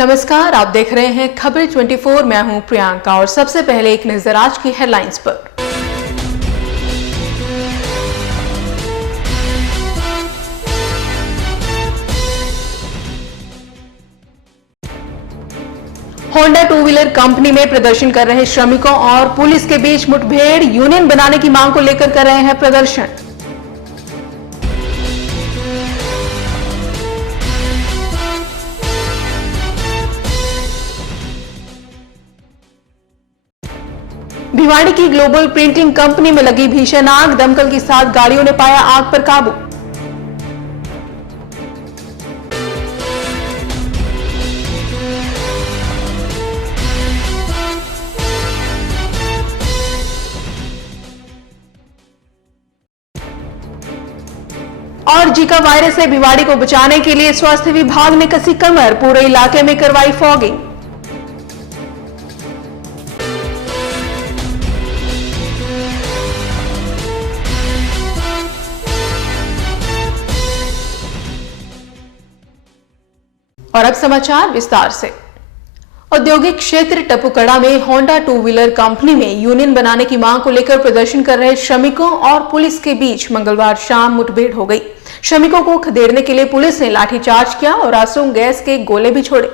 नमस्कार, आप देख रहे हैं खबरें 24। मैं हूं प्रियंका और सबसे पहले एक नजर आज की हेडलाइंस पर। होंडा टू व्हीलर कंपनी में प्रदर्शन कर रहे श्रमिकों और पुलिस के बीच मुठभेड़, यूनियन बनाने की मांग को लेकर कर रहे हैं प्रदर्शन। भिवाड़ी की ग्लोबल प्रिंटिंग कंपनी में लगी भीषण आग, दमकल के साथ गाड़ियों ने पाया आग पर काबू। और जीका वायरस से भिवाड़ी को बचाने के लिए स्वास्थ्य विभाग ने कसी कमर, पूरे इलाके में करवाई फॉगिंग। और अब समाचार विस्तार से। औद्योगिक क्षेत्र टपुकड़ा में होंडा टू व्हीलर कंपनी में यूनियन बनाने की मांग को लेकर प्रदर्शन कर रहे श्रमिकों और पुलिस के बीच मंगलवार शाम मुठभेड़ हो गई। श्रमिकों को खदेड़ने के लिए पुलिस ने लाठीचार्ज किया और आंसू गैस के गोले भी छोड़े।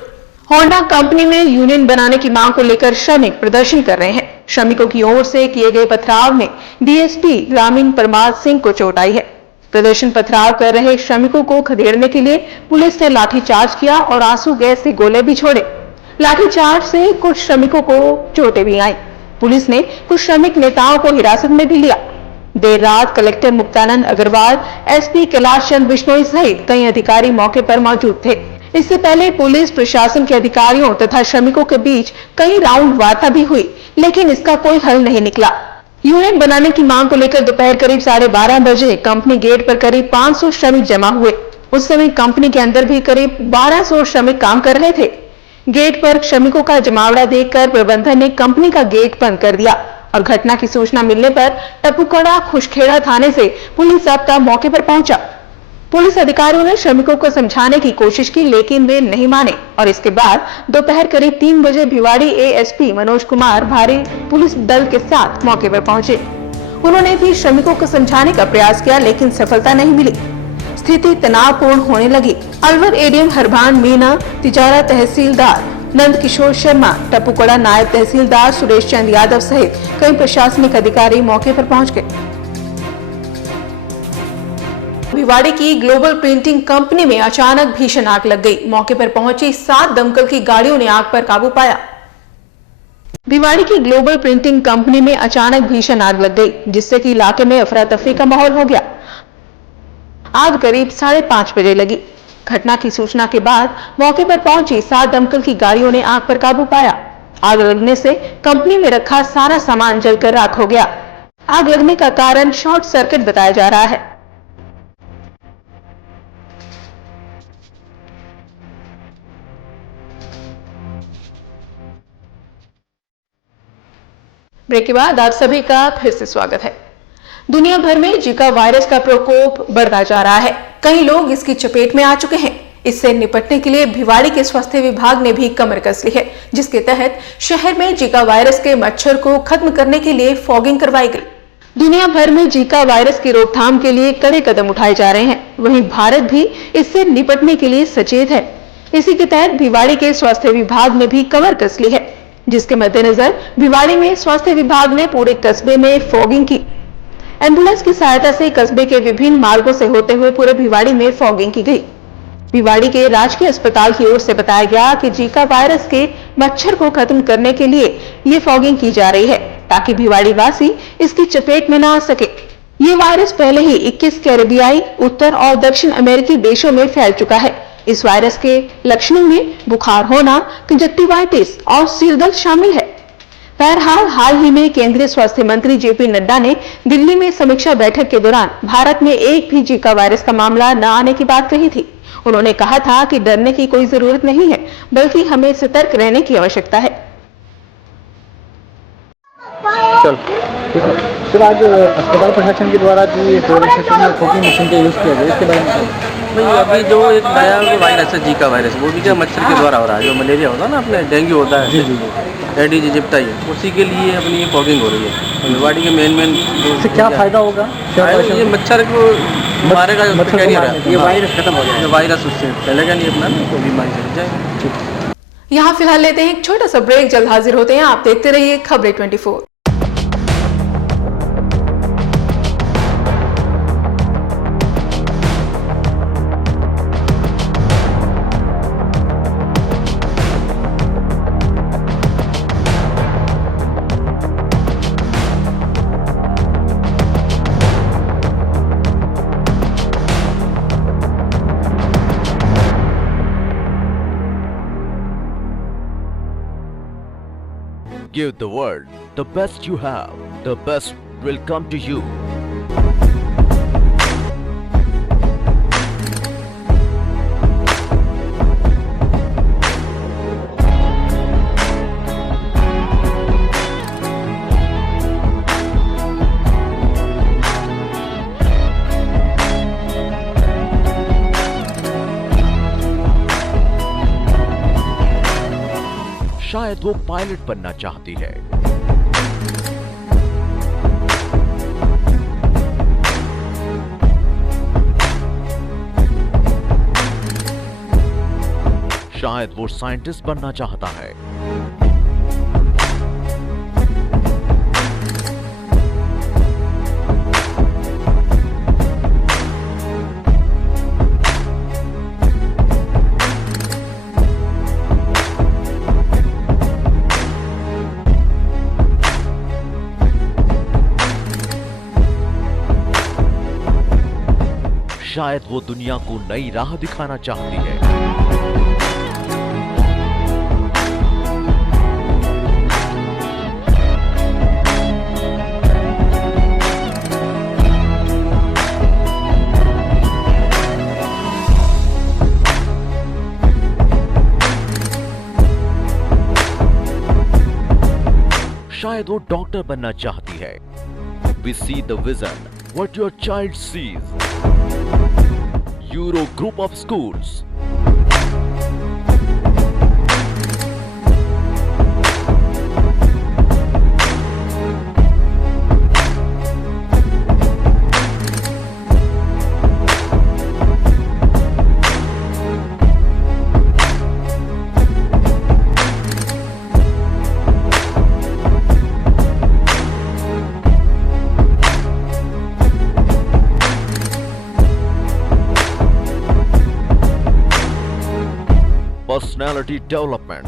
होंडा कंपनी में यूनियन बनाने की मांग को लेकर श्रमिक प्रदर्शन कर रहे हैं। श्रमिकों की ओर से किए गए पथराव में डीएसपी ग्रामीण परमार सिंह को चोट आई है। प्रदर्शन पथराव कर रहे श्रमिकों को खदेड़ने के लिए पुलिस ने लाठीचार्ज किया और आंसू गैस के गोले भी छोड़े। लाठीचार्ज से कुछ श्रमिकों को चोटें भी आई। पुलिस ने कुछ श्रमिक नेताओं को हिरासत में भी लिया। देर रात कलेक्टर मुक्तानंद अग्रवाल, एसपी कैलाश चंद्र बिश्नोई सहित कई अधिकारी मौके पर मौजूद थे। इससे पहले पुलिस प्रशासन के अधिकारियों तथा श्रमिकों के बीच कई राउंड वार्ता भी हुई, लेकिन इसका कोई हल नहीं निकला। यूनियन बनाने की मांग को लेकर दोपहर करीब 12:30 बजे कंपनी गेट पर करीब 500 श्रमिक जमा हुए। उस समय कंपनी के अंदर भी करीब 1200 श्रमिक काम कर रहे थे। गेट पर श्रमिकों का जमावड़ा देखकर प्रबंधन ने कंपनी का गेट बंद कर दिया और घटना की सूचना मिलने पर टपुकड़ा खुशखेड़ा थाने से पुलिस जाब्ता मौके पर पहुंचा। पुलिस अधिकारियों ने श्रमिकों को समझाने की कोशिश की, लेकिन वे नहीं माने और इसके बाद दोपहर करीब 3 बजे भिवाड़ी एएसपी मनोज कुमार भारी पुलिस दल के साथ मौके पर पहुंचे। उन्होंने भी श्रमिकों को समझाने का प्रयास किया, लेकिन सफलता नहीं मिली। स्थिति तनावपूर्ण होने लगी। अलवर एडीएम हरभान मीना, तिजारा तहसीलदार नंद किशोर शर्मा, टपुकड़ा नायब तहसीलदार सुरेश चंद यादव सहित कई प्रशासनिक अधिकारी मौके पर पहुंच गए। भिवाड़ी की ग्लोबल प्रिंटिंग कंपनी में अचानक भीषण आग लग गई। मौके पर पहुंची 7 दमकल की गाड़ियों ने आग पर काबू पाया। भिवाड़ी की ग्लोबल प्रिंटिंग कंपनी में अचानक भीषण आग लग गई, जिससे कि इलाके में अफरा तफरी का माहौल हो गया। आग करीब 5:30 बजे लगी। घटना की सूचना के बाद मौके पर पहुंची 7 दमकल की गाड़ियों ने आग पर काबू पाया। आग लगने से कंपनी में रखा सारा सामान जलकर राख हो गया। आग लगने का कारण शॉर्ट सर्किट बताया जा रहा है। ब्रेक के बाद आप सभी का फिर से स्वागत है। दुनिया भर में जीका वायरस का प्रकोप बढ़ता जा रहा है। कई लोग इसकी चपेट में आ चुके हैं। इससे निपटने के लिए भिवाड़ी के स्वास्थ्य विभाग ने भी कमर कस ली है, जिसके तहत शहर में जीका वायरस के मच्छर को खत्म करने के लिए फॉगिंग करवाई गई। दुनिया भर में जीका वायरस की रोकथाम के लिए कड़े कदम उठाए जा रहे हैं। वहीं भारत भी इससे निपटने के लिए सचेत है। इसी के तहत भिवाड़ी के स्वास्थ्य विभाग ने भी कमर कस ली है, जिसके मद्देनजर भिवाड़ी में स्वास्थ्य विभाग ने पूरे कस्बे में फॉगिंग की। एम्बुलेंस की सहायता से कस्बे के विभिन्न मार्गों से होते हुए पूरे भिवाड़ी में फॉगिंग की गई। भिवाड़ी के राजकीय अस्पताल की ओर से बताया गया कि जीका वायरस के मच्छर को खत्म करने के लिए ये फॉगिंग की जा रही है, ताकि भिवाड़ी वासी इसकी चपेट में न आ सके। ये वायरस पहले ही 21 कैरेबियाई, उत्तर और दक्षिण अमेरिकी देशों में फैल चुका है। इस वायरस के लक्षणों में बुखार होना, कंजक्टिवाइटिस और सिरदर्द शामिल है। बहरहाल हाल ही में केंद्रीय स्वास्थ्य मंत्री जेपी नड्डा ने दिल्ली में समीक्षा बैठक के दौरान भारत में एक भी जीका वायरस का मामला न आने की बात कही थी। उन्होंने कहा था कि डरने की कोई जरूरत नहीं है, बल्कि हमें सतर्क रहने की आवश्यकता है। चल ठीक है सर। आज अस्पताल प्रशासन के द्वारा जो कोविड सेक्शन में फॉगिंग मशीन का यूज़ किया गया इसके बारे में भाई, अभी जो एक नया वायरस है जीका वायरस, वो भी क्या मच्छर के द्वारा हो रहा है। जो मलेरिया होता है ना, अपने डेंगू होता है, एडिस इजिप्टा, उसी के लिए अपनी ये फॉगिंग हो रही है। भिवाड़ी के मेन इससे क्या फ़ायदा होगा? ये मच्छर को मारेगा, मच्छर को मारने का। ये वायरस खत्म हो जाएगा, वायरस उससे फैलेगा नहीं अपना, तो बीमारी चल जाएगी। यहाँ फिलहाल लेते हैं एक छोटा सा ब्रेक, जल्द हाजिर होते हैं। आप देखते रहिए खबरें 24। Give the world the best you have. The best will come to you. शायद वो पायलट बनना चाहती है, शायद वो साइंटिस्ट बनना चाहता है, शायद वो दुनिया को नई राह दिखाना चाहती है। शायद वो डॉक्टर बनना चाहती है। We see the vision, what your child sees. Euro Group of Schools. Personality development,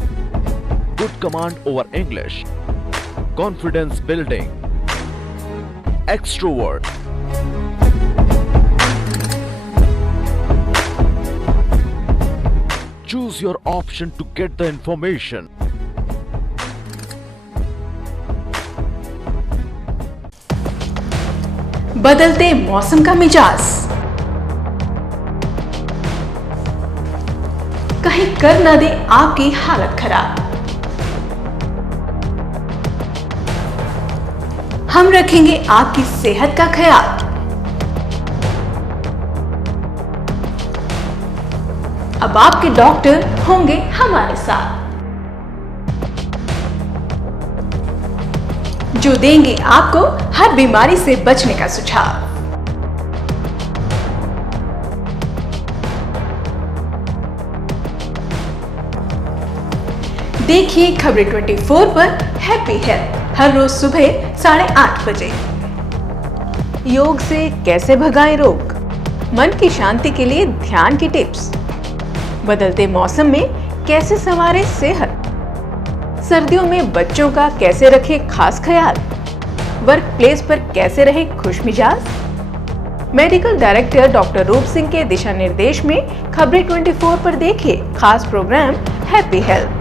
good command over English, confidence building, extrovert. Choose your option to get the information. बदलते मौसम का मिजाज, कहीं कर न दे आपकी हालत खराब। हम रखेंगे आपकी सेहत का ख्याल। अब आपके डॉक्टर होंगे हमारे साथ, जो देंगे आपको हर बीमारी से बचने का सुझाव। देखिए खबरें 24 पर हैप्पी हेल्थ हर रोज सुबह 8:30 बजे। योग से कैसे भगाएं रोग, मन की शांति के लिए ध्यान की टिप्स, बदलते मौसम में कैसे संवारें सेहत, सर्दियों में बच्चों का कैसे रखें खास ख्याल, वर्क प्लेस पर कैसे रहे खुश मिजाज। मेडिकल डायरेक्टर डॉक्टर रूप सिंह के दिशा निर्देश में खबरें 24 पर देखिए खास प्रोग्राम हैप्पी हेल्थ।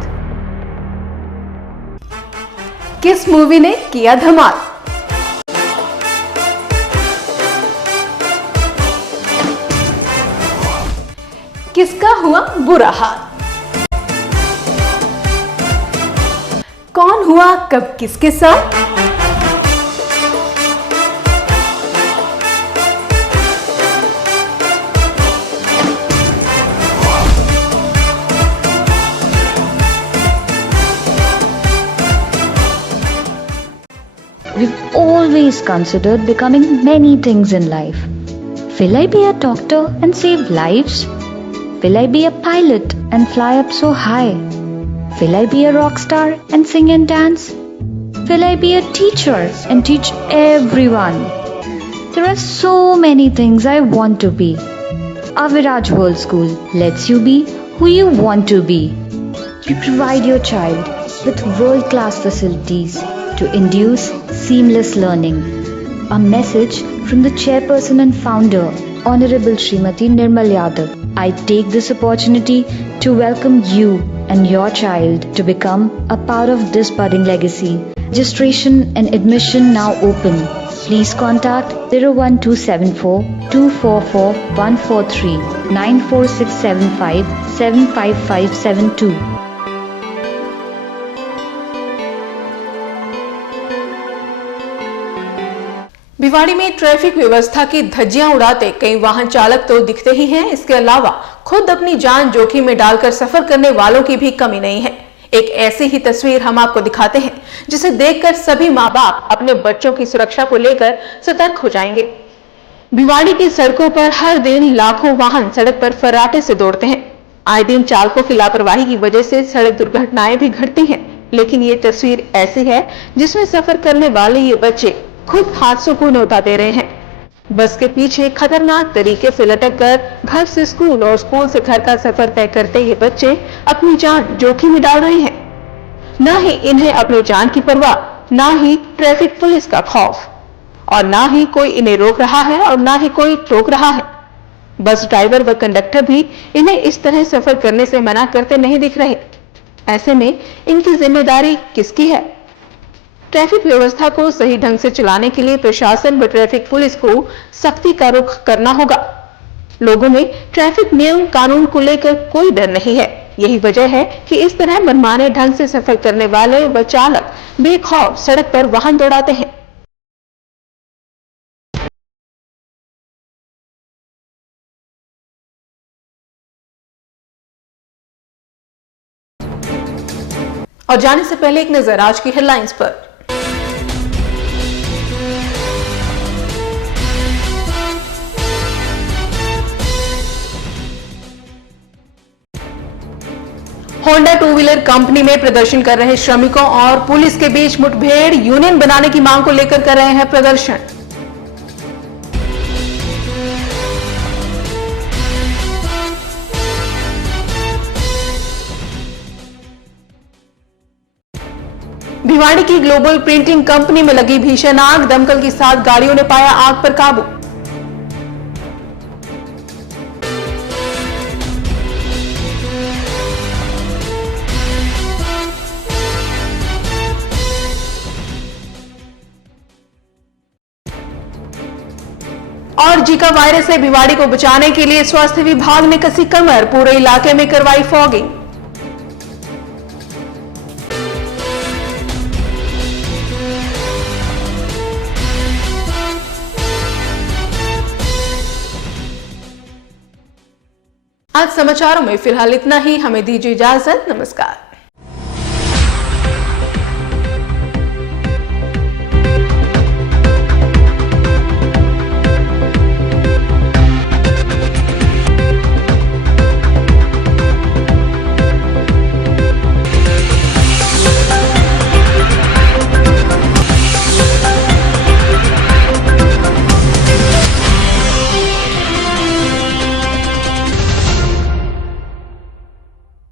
किस मूवी ने किया धमाल, किसका हुआ बुरा हाल, कौन हुआ कब किसके साथ, we've always considered becoming many things in life. Will I be a doctor and save lives? Will I be a pilot and fly up so high? Will I be a rock star and sing and dance? Will I be a teacher and teach everyone? There are so many things I want to be. Aviraj World School lets you be who you want to be. We provide your child with world-class facilities to induce seamless learning. A message from the chairperson and founder, Honorable Srimati Nirmal Yadav. I take this opportunity to welcome you and your child to become a part of this budding legacy. Registration and admission now open. Please contact 01274 244 143 94675 75572. Bhiwadi में traffic व्यवस्था की धज्जियां उड़ाते कई वाहन चालक तो दिखते ही हैं। इसके अलावा खुद अपनी जान जोखिम में डालकर सफर करने वालों की भी कमी नहीं है। एक ऐसी ही तस्वीर हम आपको दिखाते हैं जिसे देखकर सभी माँ बाप अपने बच्चों की सुरक्षा को लेकर सतर्क हो जाएंगे। भिवाड़ी की सड़कों पर हर दिन लाखों वाहन सड़क पर फर्राटे से दौड़ते हैं। आए दिन चालकों की लापरवाही की वजह से सड़क दुर्घटनाएं भी घटती हैं। लेकिन ये तस्वीर ऐसी है जिसमें सफर करने वाले ये बच्चे खुद हादसों को न्योता दे रहे हैं। बस के पीछे खतरनाक तरीके से लटक कर घर से स्कूल और स्कूल से घर का सफर तय करते ये बच्चे अपनी जान जोखिम में डाल रहे हैं। न ही इन्हें अपनी जान की परवाह, न ही ट्रैफिक पुलिस का खौफ, और न ही कोई इन्हें रोक रहा है और न ही कोई टोक रहा है। बस ड्राइवर व कंडक्टर भी इन्हें इस तरह सफर करने से मना करते नहीं दिख रहे। ऐसे में इनकी जिम्मेदारी किसकी है? ट्रैफिक व्यवस्था को सही ढंग से चलाने के लिए प्रशासन व ट्रैफिक पुलिस को सख्ती का रुख करना होगा। लोगों में ट्रैफिक नियम कानून को लेकर कोई डर नहीं है। यही वजह है कि इस तरह मनमाने ढंग से सफर करने वाले व चालक बेखौफ सड़क पर वाहन दौड़ाते हैं। और जाने से पहले एक नजर आज की हेडलाइंस पर। होंडा टू व्हीलर कंपनी में प्रदर्शन कर रहे श्रमिकों और पुलिस के बीच मुठभेड़, यूनियन बनाने की मांग को लेकर कर रहे हैं प्रदर्शन। भिवाड़ी की ग्लोबल प्रिंटिंग कंपनी में लगी भीषण आग, दमकल की 7 गाड़ियों ने पाया आग पर काबू। और जीका वायरस से भिवाड़ी को बचाने के लिए स्वास्थ्य विभाग ने कसी कमर, पूरे इलाके में करवाई फॉगिंग। आज समाचारों में फिलहाल इतना ही। हमें दीजिए इजाजत। नमस्कार।